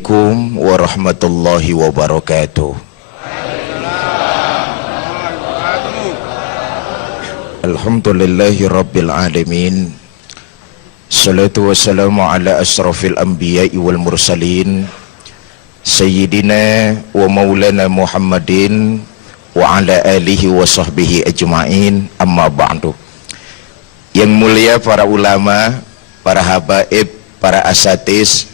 Assalamualaikum warahmatullahi wabarakatuh. Alhamdulillahi rabbil alamin. Salatu wassalamu ala asrafil anbiya'i wal mursalin Sayyidina wa maulana Muhammadin wa ala alihi wa sahbihi ajma'in, amma ba'du. Yang mulia para ulama, para habaib, para asatiz,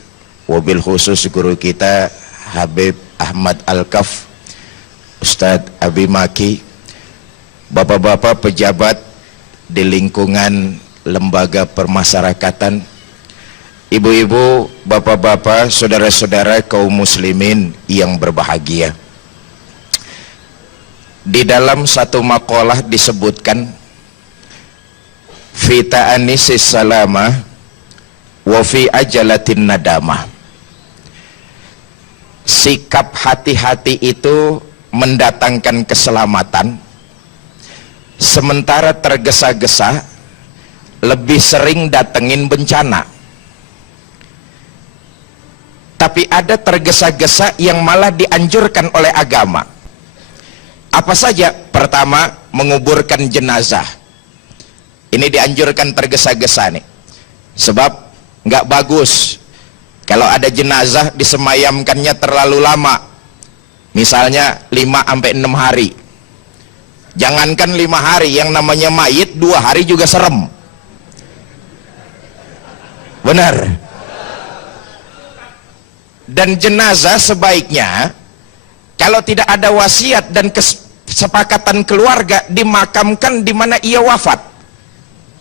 wabil khusus guru kita Habib Ahmad Al-Kaf, Ustadz Abi Maki, bapak-bapak pejabat di lingkungan lembaga permasyarakatan, ibu-ibu, bapak-bapak, saudara-saudara kaum muslimin yang berbahagia. Di dalam satu makalah disebutkan fi ta'anisis salamah wa fi ajalatin nadamah. Sikap hati-hati itu mendatangkan keselamatan, sementara tergesa-gesa lebih sering datengin bencana. Tapi ada tergesa-gesa yang malah dianjurkan oleh agama. Apa saja? Pertama, menguburkan jenazah. Ini dianjurkan tergesa-gesa nih, sebab nggak bagus kalau ada jenazah disemayamkannya terlalu lama, misalnya 5-6 hari. Jangankan 5 hari, yang namanya mayit 2 hari juga serem. Benar. Dan jenazah sebaiknya kalau tidak ada wasiat dan kesepakatan keluarga dimakamkan di mana ia wafat.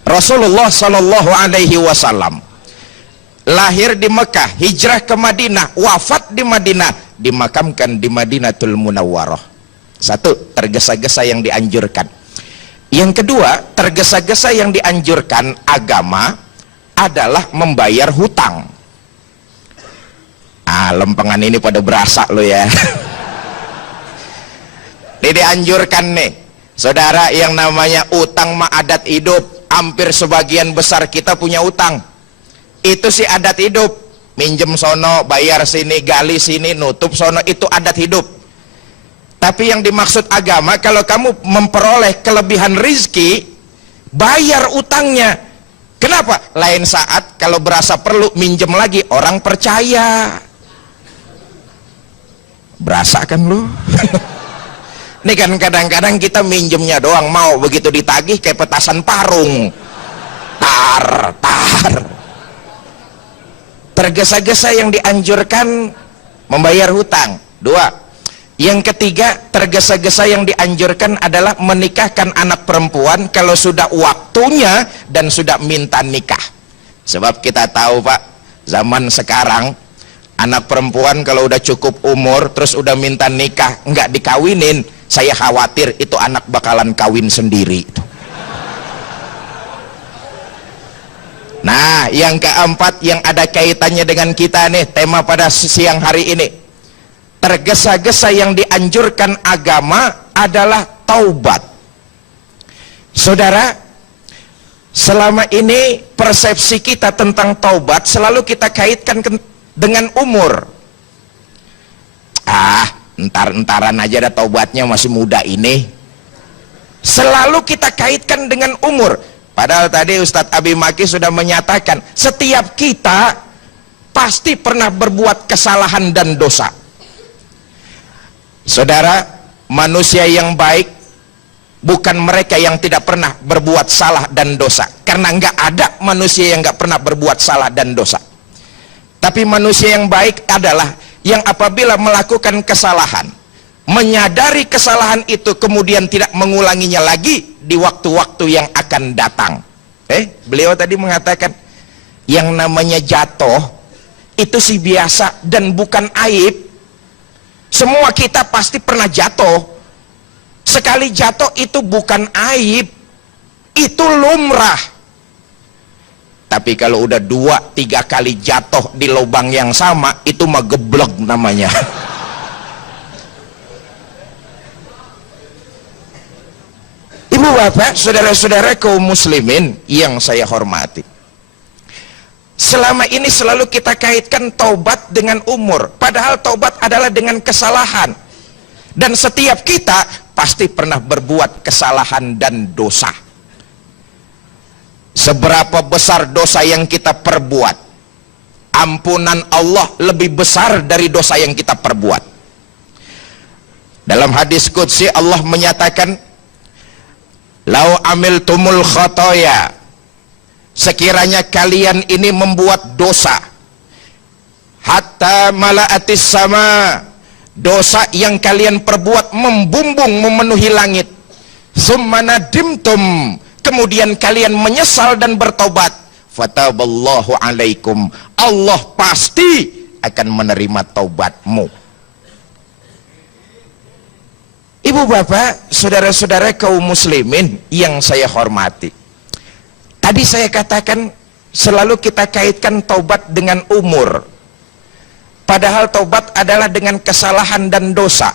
Rasulullah Shallallahu Alaihi Wasallam lahir di Mekah, hijrah ke Madinah, wafat di Madinah, dimakamkan di Madinatul Munawwarah. Satu, tergesa-gesa yang dianjurkan. Yang kedua, tergesa-gesa yang dianjurkan agama adalah membayar hutang. Lempengan ini pada berasa lo ya. Ini dianjurkan nih, saudara, yang namanya utang mah adat hidup. Hampir sebagian besar kita punya utang. Itu sih adat hidup, minjem sono, bayar sini, gali sini, nutup sono, itu adat hidup. Tapi yang dimaksud agama, kalau kamu memperoleh kelebihan rizki, bayar utangnya. Kenapa? Lain saat kalau berasa perlu minjem lagi, orang percaya. Berasa kan lu? Ini kan kadang-kadang kita minjemnya doang, mau begitu ditagih kayak petasan parung. Tar. Tergesa-gesa yang dianjurkan membayar hutang. 2. Yang ketiga, tergesa-gesa yang dianjurkan adalah menikahkan anak perempuan kalau sudah waktunya dan sudah minta nikah. Sebab kita tahu Pak, zaman sekarang anak perempuan kalau udah cukup umur terus udah minta nikah nggak dikawinin, saya khawatir itu anak bakalan kawin sendiri. Nah, yang keempat yang ada kaitannya dengan kita nih, tema pada siang hari ini, tergesa-gesa yang dianjurkan agama adalah taubat. Saudara, selama ini persepsi kita tentang taubat selalu kita kaitkan dengan umur. Entar-entaran aja ada taubatnya, masih muda ini. Selalu kita kaitkan dengan umur. Padahal tadi Ustadz Abi Maki sudah menyatakan, setiap kita pasti pernah berbuat kesalahan dan dosa. Saudara, manusia yang baik bukan mereka yang tidak pernah berbuat salah dan dosa, karena nggak ada manusia yang nggak pernah berbuat salah dan dosa. Tapi manusia yang baik adalah yang apabila melakukan kesalahan, menyadari kesalahan itu kemudian tidak mengulanginya lagi di waktu-waktu yang akan datang. Beliau tadi mengatakan yang namanya jatuh itu sih biasa dan bukan aib. Semua kita pasti pernah jatuh. Sekali jatuh itu bukan aib, itu lumrah. Tapi kalau udah 2-3 kali jatuh di lubang yang sama, itu mah geblek namanya. Ibu bapak, saudara-saudara kaum muslimin yang saya hormati, Selama ini selalu kita kaitkan taubat dengan umur, padahal taubat adalah dengan kesalahan. Dan setiap kita pasti pernah berbuat kesalahan dan dosa. Seberapa besar dosa yang kita perbuat, ampunan Allah lebih besar dari dosa yang kita perbuat. Dalam hadis qudsi Allah menyatakan, "Lau amiltumul khotoya," sekiranya kalian ini membuat dosa, hatta mala'atis sama, dosa yang kalian perbuat membumbung memenuhi langit, summa nadimtum, kemudian kalian menyesal dan bertobat, fataballahu alaikum, Allah pasti akan menerima taubatmu. Ibu bapak, saudara-saudara kaum muslimin yang saya hormati, tadi saya katakan selalu kita kaitkan taubat dengan umur, padahal taubat adalah dengan kesalahan dan dosa.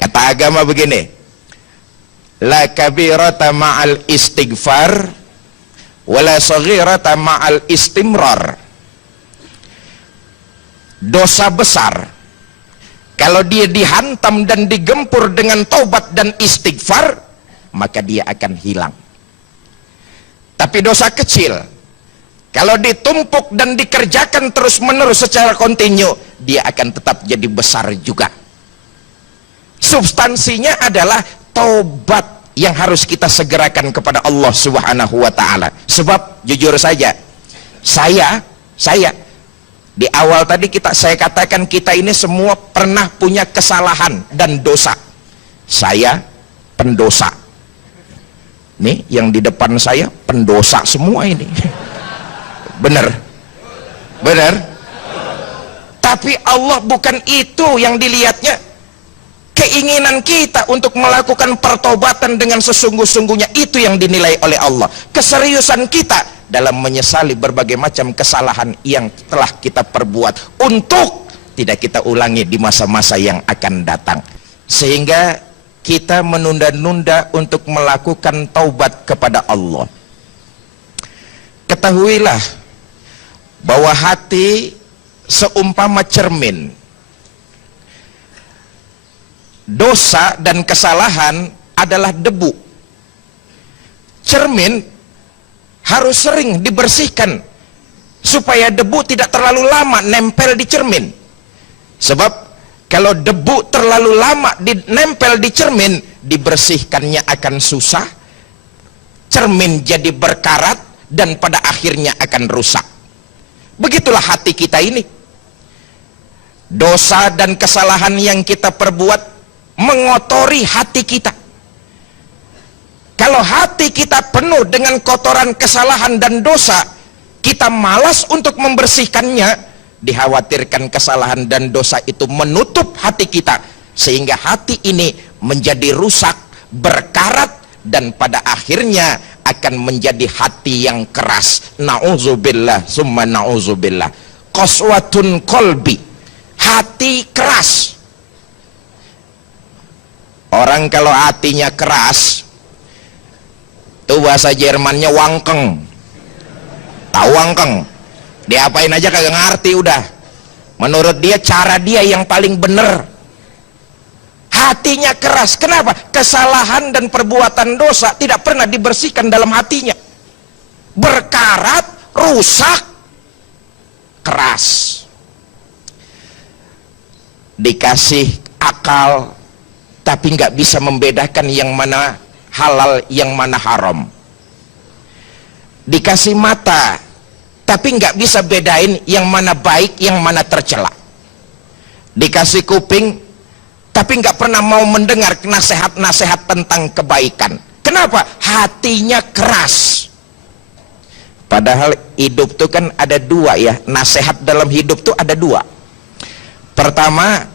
Kata agama begini, la kabirata ma'al istighfar wala saghirata ma'al istimrar. Dosa besar kalau dia dihantam dan digempur dengan taubat dan istighfar, maka dia akan hilang. Tapi dosa kecil kalau ditumpuk dan dikerjakan terus menerus secara kontinu, dia akan tetap jadi besar juga. Substansinya adalah taubat yang harus kita segerakan kepada Allah Subhanahu wa ta'ala. Sebab jujur saja, saya di awal tadi saya katakan kita ini semua pernah punya kesalahan dan dosa. Saya pendosa. Nih yang di depan saya pendosa semua ini. Benar. Tapi Allah bukan itu yang dilihatnya. Keinginan kita untuk melakukan pertobatan dengan sesungguh-sungguhnya, itu yang dinilai oleh Allah. Keseriusan kita dalam menyesali berbagai macam kesalahan yang telah kita perbuat untuk tidak kita ulangi di masa-masa yang akan datang. Sehingga kita menunda-nunda untuk melakukan taubat kepada Allah. Ketahuilah bahwa hati seumpama cermin. Dosa dan kesalahan adalah debu. Cermin harus sering dibersihkan supaya debu tidak terlalu lama nempel di cermin. Sebab kalau debu terlalu lama nempel di cermin, dibersihkannya akan susah, cermin jadi berkarat dan pada akhirnya akan rusak. Begitulah hati kita ini. Dosa dan kesalahan yang kita perbuat mengotori hati kita. Kalau hati kita penuh dengan kotoran kesalahan dan dosa, kita malas untuk membersihkannya, dikhawatirkan kesalahan dan dosa itu menutup hati kita, sehingga hati ini menjadi rusak, berkarat, dan pada akhirnya akan menjadi hati yang keras. Na'udzubillah summa na'udzubillah. Qaswatun qalbi, hati keras. Orang kalau hatinya keras, itu bahasa Jermannya wangkeng. Tahu wangkeng? Diapain aja kagak ngerti udah. Menurut dia cara dia yang paling bener. Hatinya keras. Kenapa? Kesalahan dan perbuatan dosa tidak pernah dibersihkan dalam hatinya. Berkarat, rusak, keras. Dikasih akal, tapi nggak bisa membedakan yang mana halal, yang mana haram. Dikasih mata, tapi nggak bisa bedain yang mana baik, yang mana tercela. Dikasih kuping, tapi nggak pernah mau mendengar nasihat-nasihat tentang kebaikan. Kenapa? Hatinya keras. Padahal hidup tuh kan ada dua ya, nasihat dalam hidup tuh ada dua. Pertama,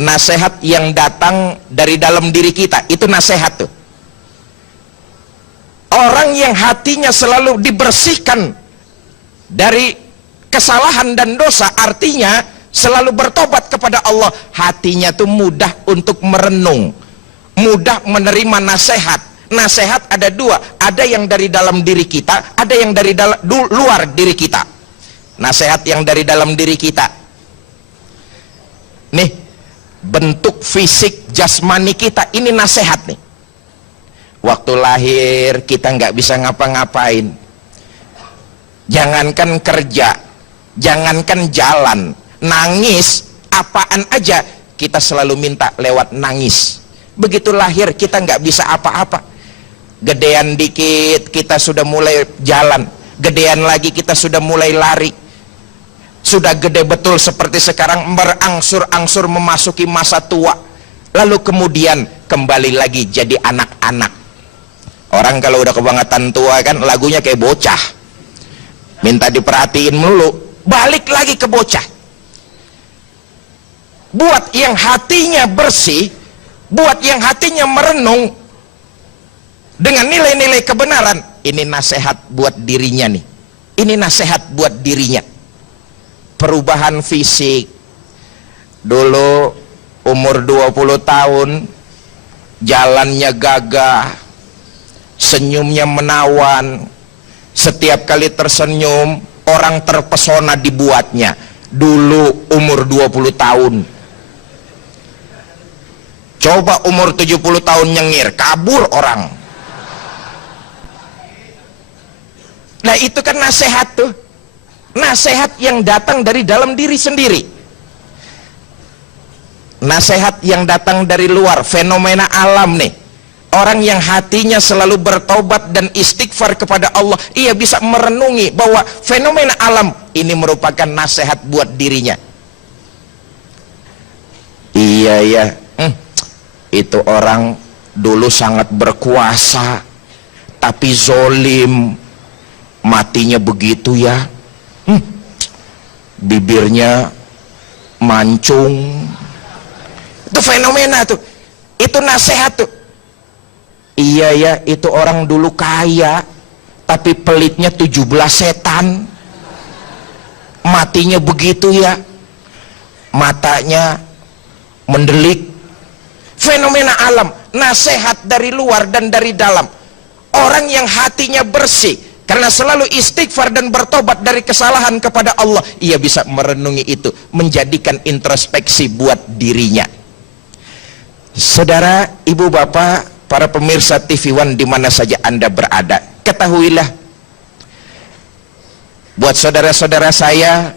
nasihat yang datang dari dalam diri kita, itu nasihat tuh. Orang yang hatinya selalu dibersihkan dari kesalahan dan dosa, artinya selalu bertobat kepada Allah. Hatinya tuh mudah untuk merenung, mudah menerima nasihat. Nasihat ada dua, ada yang dari dalam diri kita, ada yang dari luar diri kita. Nasihat yang dari dalam diri kita, nih, bentuk fisik jasmani kita, ini nasihat nih. Waktu lahir kita nggak bisa ngapa-ngapain, jangankan kerja, jangankan jalan, nangis apaan aja kita selalu minta lewat nangis. Begitu lahir kita nggak bisa apa-apa, gedean dikit kita sudah mulai jalan, gedean lagi kita sudah mulai lari, sudah gede betul seperti sekarang berangsur-angsur memasuki masa tua, lalu kemudian kembali lagi jadi anak-anak. Orang kalau udah kebangetan tua kan lagunya kayak bocah, minta diperhatiin melulu, balik lagi ke bocah. Buat yang hatinya bersih, buat yang hatinya merenung dengan nilai-nilai kebenaran, ini nasihat buat dirinya nih, ini nasihat buat dirinya. Perubahan fisik, dulu umur 20 tahun jalannya gagah, senyumnya menawan, setiap kali tersenyum orang terpesona dibuatnya. Dulu umur 20 tahun, coba umur 70 tahun nyengir, kabur orang. Nah itu kan nasihat tuh, nasihat yang datang dari dalam diri sendiri. Nasihat yang datang dari luar, fenomena alam nih. Orang yang hatinya selalu bertobat dan istighfar kepada Allah, ia bisa merenungi bahwa fenomena alam ini merupakan nasihat buat dirinya. Iya ya, itu orang dulu sangat berkuasa tapi zolim, matinya begitu ya, bibirnya mancung. Itu fenomena tuh, itu nasihat tuh. Iya ya, itu orang dulu kaya tapi pelitnya 17 setan, matinya begitu ya, matanya mendelik. Fenomena alam, nasihat dari luar dan dari dalam. Orang yang hatinya bersih karena selalu istighfar dan bertobat dari kesalahan kepada Allah, ia bisa merenungi itu, menjadikan introspeksi buat dirinya. Saudara, ibu bapak, para pemirsa TV One di mana saja Anda berada, ketahuilah, buat saudara-saudara saya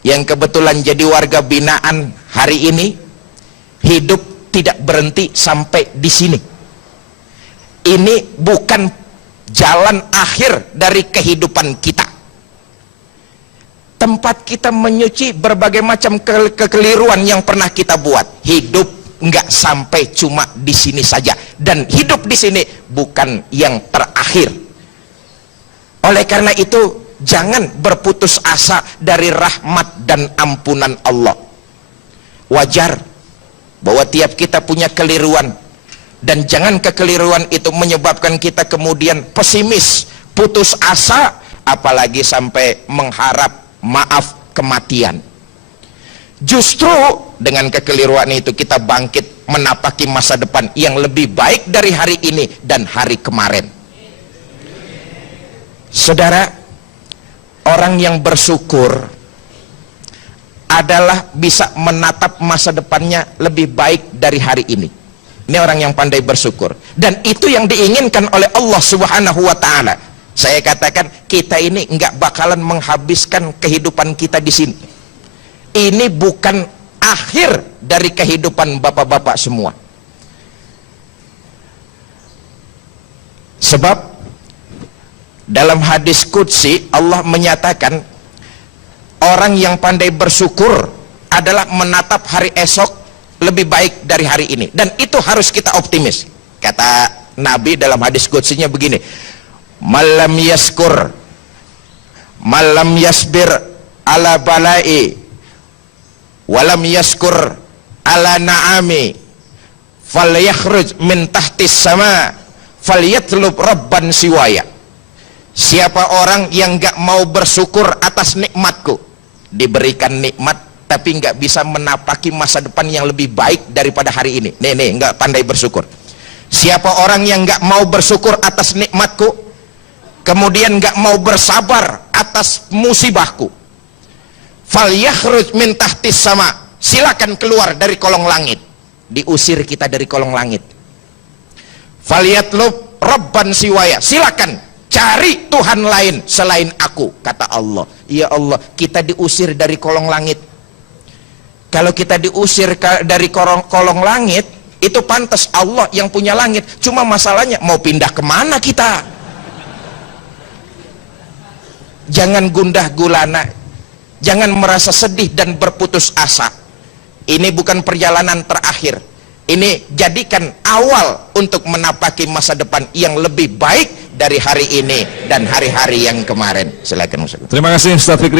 yang kebetulan jadi warga binaan hari ini, hidup tidak berhenti sampai di sini. Ini bukan jalan akhir dari kehidupan kita, tempat kita menyuci berbagai macam kekeliruan yang pernah kita buat. Hidup nggak sampai cuma di sini saja, dan hidup di sini bukan yang terakhir. Oleh karena itu, jangan berputus asa dari rahmat dan ampunan Allah. Wajar bahwa tiap kita punya keliruan, dan jangan kekeliruan itu menyebabkan kita kemudian pesimis, putus asa, apalagi sampai mengharap maaf kematian. Justru dengan kekeliruan itu kita bangkit menapaki masa depan yang lebih baik dari hari ini dan hari kemarin. Saudara, orang yang bersyukur adalah bisa menatap masa depannya lebih baik dari hari ini. Ini orang yang pandai bersyukur, dan itu yang diinginkan oleh Allah Subhanahu wa Ta'ala. Saya katakan, kita ini nggak bakalan menghabiskan kehidupan kita di sini. Ini bukan akhir dari kehidupan bapak-bapak semua. Sebab dalam hadis qudsi Allah menyatakan, orang yang pandai bersyukur adalah menatap hari esok lebih baik dari hari ini, dan itu harus kita optimis. Kata Nabi dalam hadis qudsinya begini, malam yaskur malam yasbir ala balai walam yaskur ala na'ami falyakhruj min tahtis sama falyatlub rabban siwaya. Siapa orang yang gak mau bersyukur atas nikmatku, diberikan nikmat tapi gak bisa menapaki masa depan yang lebih baik daripada hari ini, nih gak pandai bersyukur, Siapa orang yang nggak mau bersyukur atas nikmatku, kemudian nggak mau bersabar atas musibahku, falyakhruj min tahtis sama, silakan keluar dari kolong langit. Diusir kita dari kolong langit. Falyatlub rabban siwaya, silakan cari Tuhan lain selain aku, kata Allah. Ya Allah, kita diusir dari kolong langit. Kalau kita diusir dari kolong langit, itu pantas Allah yang punya langit. Cuma masalahnya mau pindah kemana kita? Jangan gundah gulana, jangan merasa sedih dan berputus asa. Ini bukan perjalanan terakhir. Ini jadikan awal untuk menapaki masa depan yang lebih baik dari hari ini dan hari-hari yang kemarin. Silakan Ustaz. Terima kasih Ustaz Fikri.